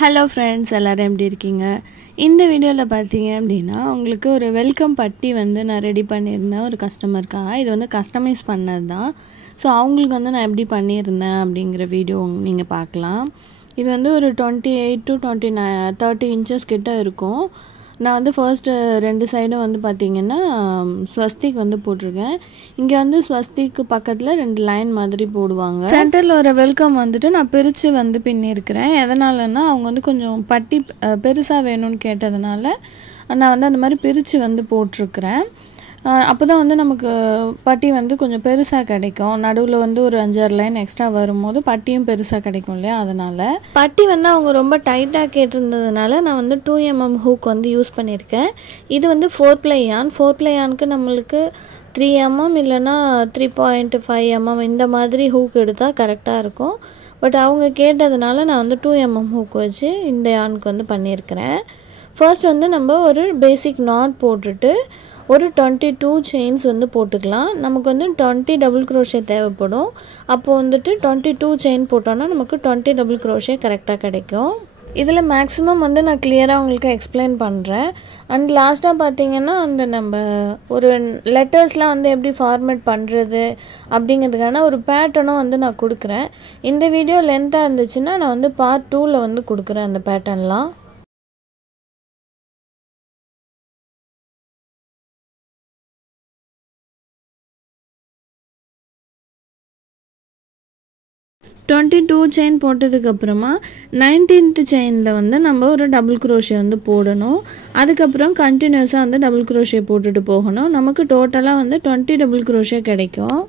Hello friends, எல்லோரும் எப்படி இருக்கீங்க? இந்த வீடியோவில் பார்த்தீங்க அப்படின்னா உங்களுக்கு ஒரு வெல்கம் பட்டி வந்து நான் ரெடி பண்ணியிருந்தேன் ஒரு கஸ்டமருக்காக. இது வந்து கஸ்டமைஸ் பண்ணது தான். ஸோ அவங்களுக்கு வந்து நான் எப்படி பண்ணியிருந்தேன் அப்படிங்கிற வீடியோ நீங்கள் பார்க்கலாம். இது வந்து ஒரு 28 to 30 இன்ச்சஸ் கிட்ட இருக்கும். நான் வந்து ஃபர்ஸ்ட்டு 2 சைடும் வந்து பார்த்திங்கன்னா ஸ்வஸ்திக் வந்து போட்டிருக்கேன். இங்கே வந்து ஸ்வஸ்திக்கு பக்கத்தில் 2 லைன் மாதிரி போடுவாங்க. சென்டரில் ஒரு வெல்கம் வந்துட்டு நான் பிரித்து வந்து பின்னிருக்கிறேன். எதனாலன்னா அவங்க வந்து கொஞ்சம் பட்டி பெருசாக வேணும்னு கேட்டதுனால நான் வந்து அந்த மாதிரி பிரித்து வந்து போட்டிருக்கிறேன். அப்போ தான் வந்து நமக்கு பட்டி வந்து கொஞ்சம் பெருசாக கிடைக்கும். நடுவில் வந்து ஒரு 5-6 லைன் எக்ஸ்ட்ரா வரும்போது பட்டியும் பெருசாக கிடைக்கும் இல்லையா? அதனால் பட்டி வந்து அவங்க ரொம்ப டைட்டாக கேட்டிருந்ததுனால நான் வந்து 2mm ஹூக் வந்து யூஸ் பண்ணியிருக்கேன். இது வந்து 4 yarn. 4 yarnக்கு நம்மளுக்கு 3mm இல்லைன்னா 3.5mm இந்த மாதிரி ஹூக் எடுத்தால் கரெக்டாக இருக்கும். பட் அவங்க கேட்டதுனால நான் வந்து 2mm ஹூக் வச்சு இந்த யானுக்கு வந்து பண்ணியிருக்கிறேன். ஃபர்ஸ்ட் வந்து நம்ம ஒரு பேசிக் நாட் போட்டுட்டு ஒரு 22 செயின்ஸ் வந்து போட்டுக்கலாம். நமக்கு வந்து 20 டபுள் க்ரோஷே தேவைப்படும். அப்போது வந்துட்டு 22 செயின் போட்டோன்னா நமக்கு 20 டபுள் க்ரோஷே கரெக்டாக கிடைக்கும். இதில் மேக்ஸிமம் வந்து நான் கிளியராக உங்களுக்கு எக்ஸ்பிளைன் பண்ணுறேன். அண்ட் லாஸ்ட்டாக பார்த்தீங்கன்னா அந்த நம்ம ஒரு லெட்டர்ஸ்லாம் வந்து எப்படி ஃபார்மேட் பண்ணுறது அப்படிங்கிறதுக்கான ஒரு பேட்டர்னும் வந்து நான் கொடுக்குறேன். இந்த வீடியோ லென்த்தாக இருந்துச்சுன்னா நான் வந்து பார்ட் 2ல் வந்து கொடுக்குறேன் அந்த பேட்டர்ன்லாம். டுவெண்ட்டி செயின் போட்டதுக்கப்புறமா 19th செயினில் வந்து நம்ம ஒரு டபுள் க்ரோஷே வந்து போடணும். அதுக்கப்புறம் கண்டினியூஸாக வந்து டபுள் க்ரோஷே போட்டுட்டு போகணும். நமக்கு டோட்டலாக வந்து 20 டபுள் க்ரோஷே கிடைக்கும்.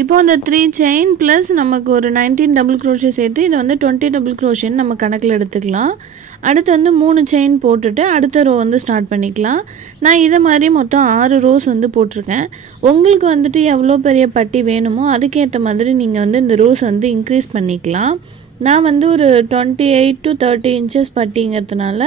இப்போ அந்த 3 செயின் ப்ளஸ் நமக்கு ஒரு 19 டபுள் க்ரோஷே சேர்த்து இதை வந்து 20 டபுள் க்ரோஷேன்னு நம்ம கணக்கில் எடுத்துக்கலாம். அடுத்து வந்து 3 செயின் போட்டுட்டு அடுத்த ரோ வந்து ஸ்டார்ட் பண்ணிக்கலாம். நான் இதை மாதிரி மொத்தம் 6 ரோஸ் வந்து போட்டிருக்கேன். உங்களுக்கு வந்துட்டு எவ்வளோ பெரிய பட்டி வேணுமோ அதுக்கேற்ற மாதிரி நீங்கள் வந்து இந்த ரோஸ் வந்து இன்க்ரீஸ் பண்ணிக்கலாம். நான் வந்து ஒரு 28 to 30 இன்ச்சஸ் பட்டிங்கிறதுனால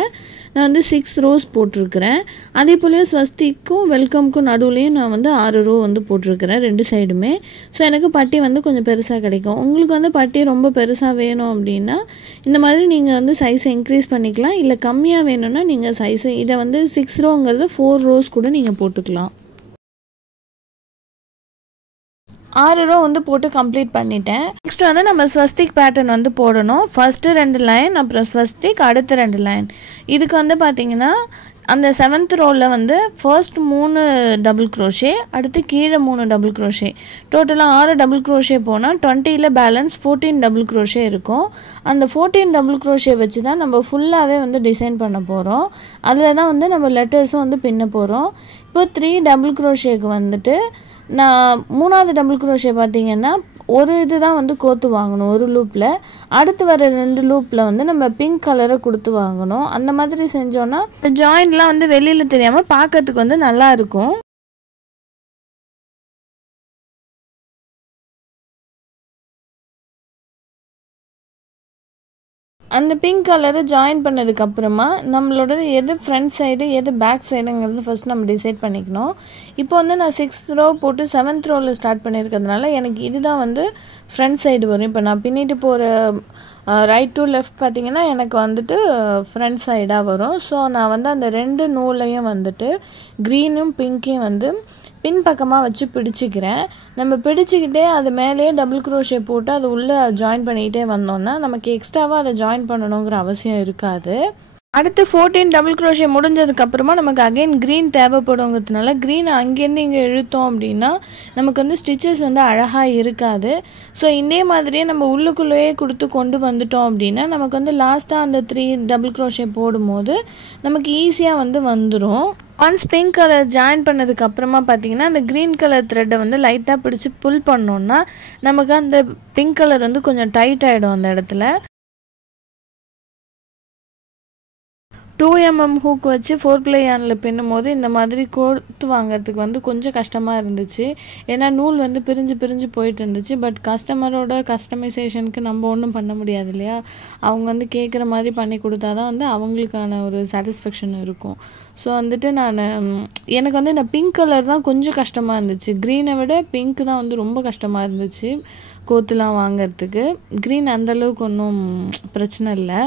நான் வந்து 6 ரோஸ் போட்டிருக்கிறேன். அதே போலயே ஸ்வஸ்திக்கும் வெல்கம்க்கும் நடுவுலையும் நான் வந்து 6 ரோ வந்து போட்டிருக்கிறேன் 2 சைடுமே. ஸோ எனக்கு பட்டி வந்து கொஞ்சம் பெருசாக கிடைக்கும். உங்களுக்கு வந்து பட்டி ரொம்ப பெருசாக வேணும் அப்படின்னா இந்த மாதிரி நீங்கள் வந்து சைஸை இன்க்ரீஸ் பண்ணிக்கலாம். இல்லை கம்மியாக வேணும்னா நீங்கள் சைஸை இதை வந்து 6 ரோங்கிறது 4 ரோஸ் கூட நீங்கள் போட்டுக்கலாம். 6 ரோ வந்து போட்டு கம்ப்ளீட் பண்ணிட்டேன். நெக்ஸ்ட் வந்து நம்ம ஸ்வஸ்திக் பேட்டர்ன் வந்து போடணும். ஃபர்ஸ்ட்டு 2 லைன், அப்புறம் ஸ்வஸ்திக், அடுத்த 2 லைன். இதுக்கு வந்து பார்த்தீங்கன்னா அந்த 7th ரோவில் வந்து ஃபர்ஸ்ட் 3 டபுள் க்ரோஷே, அடுத்து கீழே 3 டபுள் க்ரோஷே, டோட்டலாக 6 டபுள் க்ரோஷே போனால் 20ல் பேலன்ஸ் 14 டபுள் க்ரோஷே இருக்கும். அந்த 14 டபுள் க்ரோஷே வச்சு தான் நம்ம ஃபுல்லாகவே வந்து டிசைன் பண்ண போகிறோம். அதில் தான் வந்து நம்ம லெட்டர்ஸும் வந்து பின்ன போகிறோம். இப்போ 3 டபுள் க்ரோஷேக்கு வந்துட்டு நான் 3வது டபுள் க்ரோஷே பார்த்தீங்கன்னா ஒரு இது தான் வந்து கோத்து வாங்கணும் ஒரு லூப்பில். அடுத்து வர 2 லூப்பில் வந்து நம்ம பிங்க் கலரை கொடுத்து வாங்கணும். அந்த மாதிரி செஞ்சோன்னா ஜாயின்ட்லாம் வந்து வெளியில் தெரியாமல் பார்க்கறதுக்கு வந்து நல்லா இருக்கும். அந்த பிங்க் கலரை ஜாயின் பண்ணதுக்கப்புறமா நம்மளோட எது ஃப்ரண்ட் சைடு எது பேக் சைடுங்கிறது ஃபர்ஸ்ட் நம்ம டிசைட் பண்ணிக்கணும். இப்போ வந்து நான் 6th ரோ போட்டு 7th ரோவில் ஸ்டார்ட் பண்ணியிருக்கிறதுனால எனக்கு இதுதான் வந்து ஃப்ரண்ட் சைடு வரும். இப்போ நான் பின்னிட்டு போகிற ரைட் டு லெஃப்ட் பார்த்தீங்கன்னா எனக்கு வந்துட்டு ஃப்ரண்ட் சைடாக வரும். ஸோ நான் வந்து அந்த 2 நூலையும் வந்துட்டு க்ரீனும் பிங்க்கையும் வந்து பின்பக்கமாக வச்சு பிடிச்சிக்கிறேன். நம்ம பிடிச்சிக்கிட்டே அது மேலேயே டபுள் க்ரோஷே போட்டு அது உள்ளே ஜாயின் பண்ணிக்கிட்டே வந்தோம்னா நமக்கு எக்ஸ்ட்ராவாக அதை ஜாயின் பண்ணணுங்கிற அவசியம் இருக்காது. அடுத்து 14 டபுள் க்ரோஷே முடிஞ்சதுக்கப்புறமா நமக்கு அகைன் க்ரீன் தேவைப்படுங்கிறதுனால க்ரீன் அங்கேருந்து இங்கே இழுத்தோம் அப்படின்னா நமக்கு வந்து ஸ்டிச்சஸ் வந்து அழகாக இருக்காது. ஸோ இதே மாதிரியே நம்ம உள்ளுக்குள்ளேயே கொடுத்து கொண்டு வந்துட்டோம் அப்படின்னா நமக்கு வந்து லாஸ்ட்டாக அந்த 3 டபுள் க்ரோஷே போடும்போது நமக்கு ஈஸியாக வந்து வந்துடும். ஒன்ஸ் பிங்க் கலர் ஜாயின் பண்ணதுக்கு அப்புறமா பார்த்தீங்கன்னா அந்த க்ரீன் கலர் த்ரெட்டை வந்து லைட்டாக பிடிச்சி புல் பண்ணோன்னா நமக்கு அந்த பிங்க் கலர் வந்து கொஞ்சம் டைட் ஆகிடும் அந்த இடத்துல. 2mm ஹூக் வச்சு 4-ply yarnல பின்னும் போது இந்த மாதிரி கோர்த்து வாங்கிறதுக்கு வந்து கொஞ்சம் கஷ்டமாக இருந்துச்சு. ஏன்னா நூல் வந்து பிரிஞ்சு போயிட்டு இருந்துச்சு. பட் கஸ்டமரோட கஸ்டமைசேஷனுக்கு நம்ம ஒன்றும் பண்ண முடியாது இல்லையா. அவங்க வந்து கேட்குற மாதிரி பண்ணி கொடுத்தா தான் வந்து அவங்களுக்கான ஒரு சாட்டிஸ்ஃபேக்ஷன் இருக்கும். ஸோ வந்துட்டு எனக்கு வந்து இந்த பிங்க் கலர் தான் கொஞ்சம் கஷ்டமாக இருந்துச்சு. க்ரீனை விட பிங்க் தான் வந்து ரொம்ப கஷ்டமாக இருந்துச்சு கோத்துலாம் வாங்கிறதுக்கு. க்ரீன் அந்தளவுக்கு ஒன்றும் பிரச்சனை இல்லை.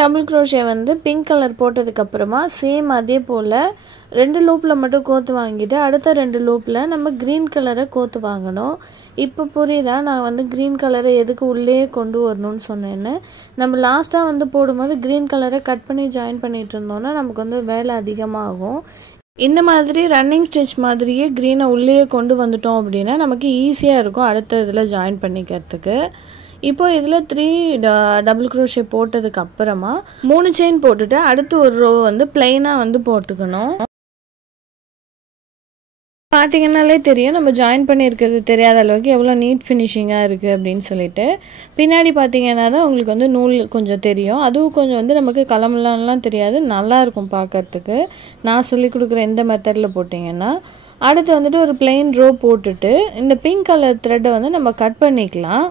டபுள் க்ரோஷே வந்து பிங்க் கலர் போட்டதுக்கப்புறமா சேம் அதே போல் 2 லூப்பில் மட்டும் கோத்து வாங்கிட்டு அடுத்த 2 லூப்பில் நம்ம க்ரீன் கலரை கோத்து வாங்கணும். இப்போ புரியுதா நான் வந்து க்ரீன் கலரை எதுக்கு உள்ளே கொண்டு வரணும்னு சொன்னேன்னு. நம்ம லாஸ்ட்டாக வந்து போடும்போது க்ரீன் கலரை கட் பண்ணி ஜாயின் பண்ணிகிட்டு இருந்தோன்னா நமக்கு வந்து வேலை அதிகமாகும். இந்த மாதிரி ரன்னிங் ஸ்டிச் மாதிரியே க்ரீனை உள்ளே கொண்டு வந்துட்டோம் அப்படின்னா நமக்கு ஈஸியாக இருக்கும் அடுத்த இதில் ஜாயின் பண்ணிக்கிறதுக்கு. இப்போ இதில் 3 டபுள் க்ரோஷே போட்டதுக்கு அப்புறமா 3 செயின் போட்டுட்டு அடுத்து ஒரு ரோ வந்து பிளைனாக வந்து போட்டுக்கணும். பார்த்தீங்கன்னாலே தெரியும் நம்ம ஜாயின் பண்ணியிருக்கிறது தெரியாத அளவுக்கு எவ்வளோ நீட் ஃபினிஷிங்காக இருக்குது அப்படின்னு சொல்லிட்டு. பின்னாடி பார்த்தீங்கன்னா தான் உங்களுக்கு வந்து நூல் கொஞ்சம் தெரியும். அதுவும் கொஞ்சம் வந்து நமக்கு கலம்லாம் தெரியாது, நல்லாயிருக்கும் பார்க்கறதுக்கு. நான் சொல்லி கொடுக்குற இந்த மெத்தடில் போட்டிங்கன்னா. அடுத்து வந்துட்டு ஒரு பிளெயின் ரோ போட்டுட்டு இந்த பிங்க் கலர் த்ரெட்டை வந்து நம்ம கட் பண்ணிக்கலாம்.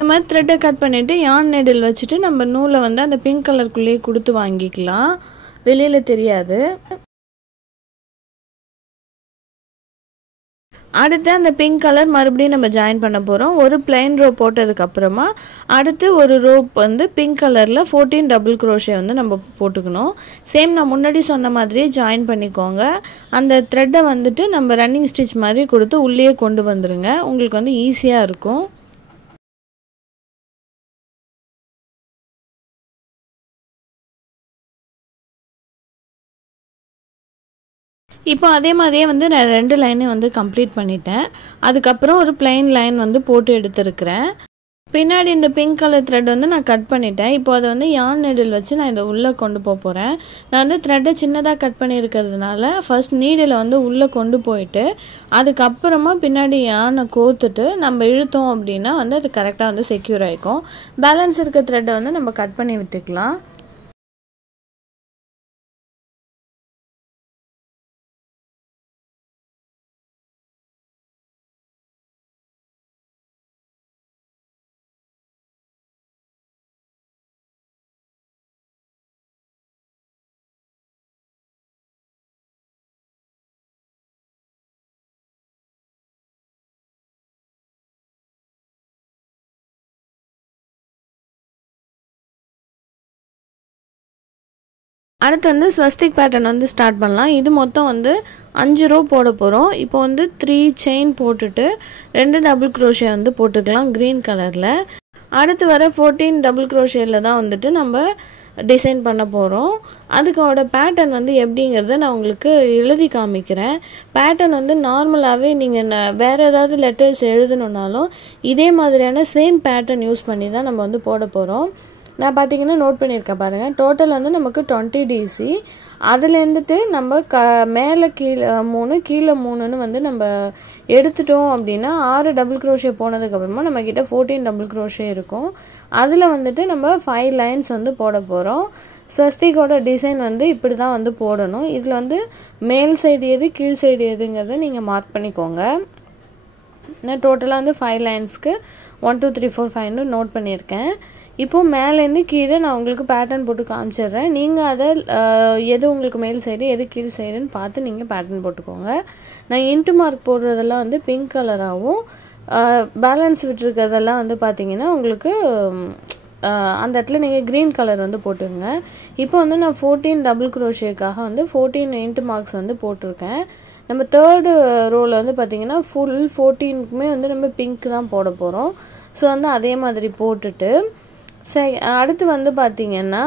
இந்த மாதிரி த்ரெட்டை கட் பண்ணிவிட்டு யார்ன் நீடில் வச்சுட்டு நம்ம நூலை வந்து அந்த பிங்க் கலருக்குள்ளேயே கொடுத்து வாங்கிக்கலாம், வெளியில் தெரியாது. அடுத்து அந்த பிங்க் கலர் மறுபடியும் நம்ம ஜாயின் பண்ண போகிறோம். ஒரு பிளைன் ரோ போட்டதுக்கப்புறமா அடுத்து ஒரு ரோப் வந்து பிங்க் கலரில் 14 டபுள் க்ரோஷே வந்து நம்ம போட்டுக்கணும். சேம் நான் முன்னாடி சொன்ன மாதிரியே ஜாயின் பண்ணிக்கோங்க. அந்த த்ரெட்டை வந்துட்டு நம்ம ரன்னிங் ஸ்டிச் மாதிரி கொடுத்து உள்ளே கொண்டு வந்துடுங்க, உங்களுக்கு வந்து ஈஸியாக இருக்கும். இப்போ அதே மாதிரியே வந்து நான் 2 லைனையும் வந்து கம்ப்ளீட் பண்ணிட்டேன். அதுக்கப்புறம் ஒரு பிளைன் லைன் வந்து போட்டு எடுத்துருக்கிறேன். பின்னாடி இந்த பிங்க் கலர் த்ரெட் வந்து நான் கட் பண்ணிட்டேன். இப்போ அதை வந்து யார்ன் நீடில் வச்சு நான் இதை உள்ளே கொண்டு போகிறேன். நான் வந்து த்ரெட்டை சின்னதாக கட் பண்ணியிருக்கிறதுனால ஃபர்ஸ்ட் நீடில் வந்து உள்ளே கொண்டு போயிட்டு அதுக்கப்புறமா பின்னாடி யானை கோத்துட்டு நம்ம இழுத்தோம் அப்படின்னா வந்து அது கரெக்டாக வந்து செக்யூர் ஆகிக்கும். பேலன்ஸ் இருக்க த்ரெட்டை வந்து நம்ம கட் பண்ணி விட்டுக்கலாம். அடுத்து வந்து ஸ்வஸ்திக் பேட்டர்ன் வந்து ஸ்டார்ட் பண்ணலாம். இது மொத்தம் வந்து 5 ரோ போட போகிறோம். இப்போ வந்து 3 செயின் போட்டுட்டு 2 டபுள் க்ரோஷே வந்து போட்டுக்கலாம் க்ரீன் கலரில். அடுத்து வர 14 டபுள் க்ரோஷேல தான் வந்துட்டு நம்ம டிசைன் பண்ண போகிறோம். அதுக்கோட பேட்டர்ன் வந்து எப்படிங்கிறத நான் உங்களுக்கு எழுதி காமிக்கிறேன். பேட்டர்ன் வந்து நார்மலாகவே நீங்கள் வேறு ஏதாவது லெட்டர்ஸ் எழுதணுன்னாலும் இதே மாதிரியான சேம் பேட்டர்ன் யூஸ் பண்ணி தான் நம்ம வந்து போட போகிறோம். நான் பார்த்தீங்கன்னா நோட் பண்ணியிருக்கேன் பாருங்கள். டோட்டல் வந்து நமக்கு 20 டிசி. அதுலேருந்துட்டு நம்ம மேலே கீழே 3 கீழே 3ன்னு வந்து நம்ம எடுத்துட்டோம் அப்படின்னா 6 டபுள் க்ரோஷே போனதுக்கப்புறமா நம்மக்கிட்ட 14 டபுள் க்ரோஷே இருக்கும். அதில் வந்துட்டு நம்ம 5 லைன்ஸ் வந்து போட போகிறோம். ஸ்வஸ்திகோட டிசைன் வந்து இப்படி தான் வந்து போடணும். இதில் வந்து மேல் சைடு எது கீழ் சைடு எதுங்கிறத நீங்கள் மார்க் பண்ணிக்கோங்க. நான் டோட்டலாக வந்து 5 லைன்ஸ்க்கு 1 2 3 4 5ன்னு நோட் பண்ணியிருக்கேன். இப்போது மேலேருந்து கீழே நான் உங்களுக்கு பேட்டர்ன் போட்டு காமிச்சிடுறேன். நீங்கள் அதை எது உங்களுக்கு மேல் சைடு எது கீழ் சைடுன்னு பார்த்து நீங்கள் பேட்டர்ன் போட்டுக்கோங்க. நான் இன்ட்டு மார்க் போடுறதெல்லாம் வந்து பிங்க் கலராகவும் பேலன்ஸ் விட்டுருக்கிறதெல்லாம் வந்து பார்த்தீங்கன்னா உங்களுக்கு அந்த இடத்துல நீங்கள் க்ரீன் கலர் வந்து போட்டுங்க. இப்போ வந்து நான் 14 டபுள் க்ரோஷேக்காக வந்து 14 இன்ட்டு மார்க்ஸ் வந்து போட்டிருக்கேன். நம்ம தேர்டு ரோவில் வந்து பார்த்திங்கன்னா ஃபுல் 14க்குமே வந்து நம்ம பிங்க் தான் போட போகிறோம். ஸோ வந்து அதே மாதிரி போட்டுட்டு அடுத்து வந்து பார்த்திங்கன்னா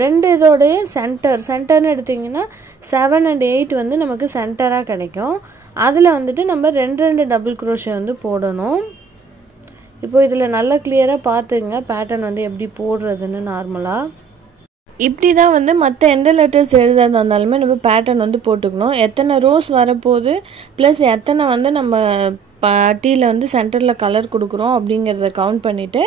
2 இதோடைய சென்டர்னு எடுத்திங்கன்னா 7 and 8 வந்து நமக்கு சென்டராக கிடைக்கும். அதில் வந்துட்டு நம்ம 2 டபுள் க்ரோஷே வந்து போடணும். இப்போ இதில் நல்லா கிளியராக பார்த்துங்க பேட்டர்ன் வந்து எப்படி போடுறதுன்னு. நார்மலாக இப்படி தான் வந்து மற்ற எந்த லெட்டர்ஸ் எழுதுறதா இருந்தாலுமே நம்ம பேட்டர்ன் வந்து போட்டுக்கணும். எத்தனை ரோஸ் வரப்போகுது ப்ளஸ் எத்தனை வந்து நம்ம டீயில் வந்து சென்டரில் கலர் கொடுக்குறோம் அப்படிங்கிறத கவுண்ட் பண்ணிவிட்டு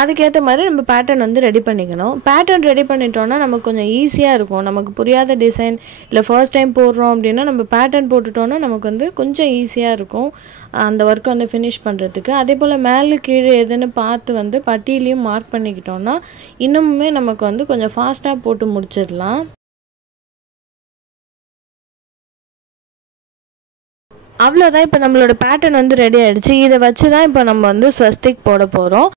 அதுக்கேற்ற மாதிரி நம்ம பேட்டர்ன் வந்து ரெடி பண்ணிக்கணும். பேட்டர்ன் ரெடி பண்ணிட்டோன்னா நமக்கு கொஞ்சம் ஈஸியாக இருக்கும். நமக்கு புரியாத டிசைன் இல்லை ஃபர்ஸ்ட் டைம் போடுறோம் அப்படின்னா நம்ம பேட்டர்ன் போட்டுட்டோன்னா நமக்கு வந்து கொஞ்சம் ஈஸியாக இருக்கும் அந்த ஒர்க்கை வந்து ஃபினிஷ் பண்ணுறதுக்கு. அதே போல் மேலே கீழே எதுன்னு பார்த்து வந்து பட்டியிலையும் மார்க் பண்ணிக்கிட்டோன்னா இன்னுமுமே நமக்கு வந்து கொஞ்சம் ஃபாஸ்ட்டாக போட்டு முடிச்சிடலாம். அவ்வளோதான். இப்போ நம்மளோட பேட்டர்ன் வந்து ரெடி ஆகிடுச்சு. இதை வச்சு தான் இப்போ நம்ம வந்து ஸ்வஸ்திக் போட போகிறோம்.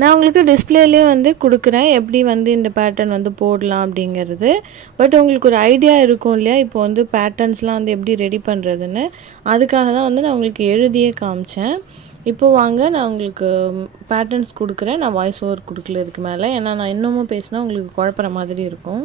நான் உங்களுக்கு டிஸ்பிளேலேயே வந்து கொடுக்குறேன் எப்படி வந்து இந்த பேட்டர்ன் வந்து போடலாம் அப்படிங்கிறது. பட் உங்களுக்கு ஒரு ஐடியா இருக்கும் இல்லையா இப்போ வந்து பேட்டர்ன்ஸ்லாம் வந்து எப்படி ரெடி பண்ணுறதுன்னு. அதுக்காக தான் வந்து நான் உங்களுக்கு எழுதியே காமிச்சேன். இப்போது வாங்க நான் உங்களுக்கு பேட்டர்ன்ஸ் கொடுக்குறேன். நான் வாய்ஸ் ஓவர் கொடுக்கல இதுக்கு மேலே, ஏன்னா நான் இன்னமும் பேசினா உங்களுக்கு குழப்புற மாதிரி இருக்கும்.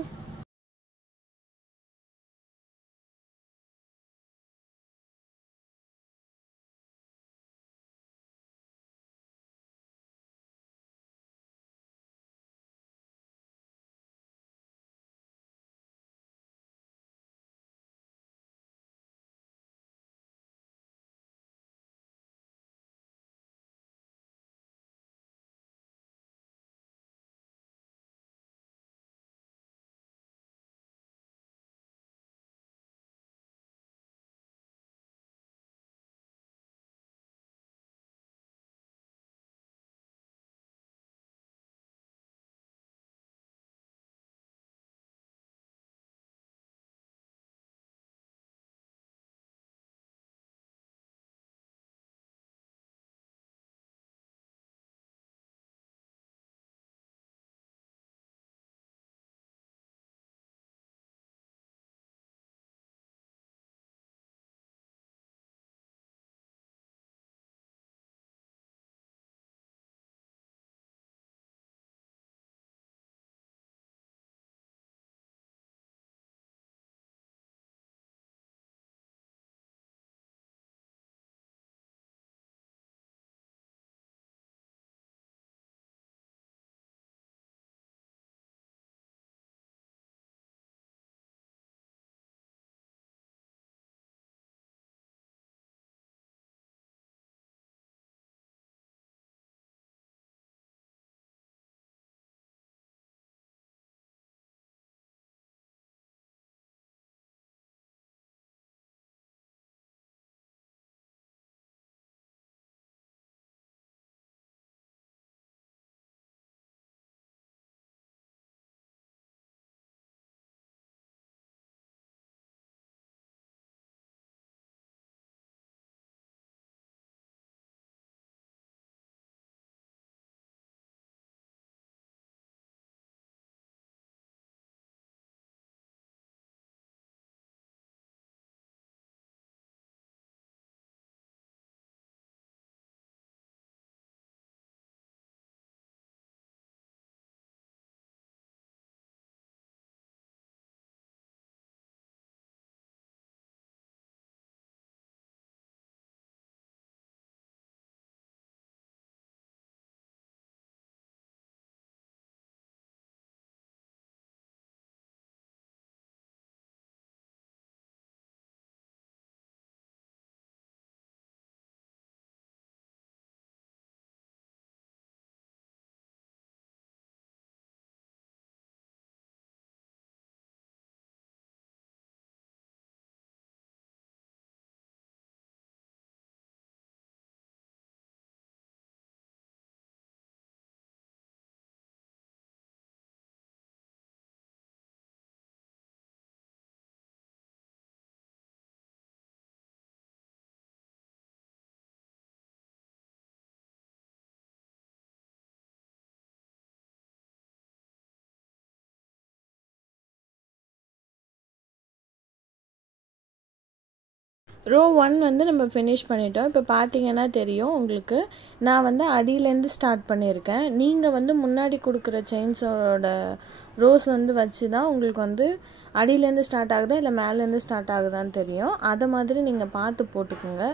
ரோ 1 வந்து நம்ம ஃபினிஷ் பண்ணிட்டோம். இப்போ பார்த்தீங்கன்னா தெரியும் உங்களுக்கு, நான் வந்து அடியிலேருந்து ஸ்டார்ட் பண்ணியிருக்கேன். நீங்கள் வந்து முன்னாடி கொடுக்குற செயின்ஸோட ரோஸ் வந்து வச்சு தான் உங்களுக்கு வந்து அடியிலேருந்து ஸ்டார்ட் ஆகுதா இல்லை மேலேருந்து ஸ்டார்ட் ஆகுதான்னு தெரியும். அதை மாதிரி நீங்கள் பார்த்து போட்டுக்கோங்க.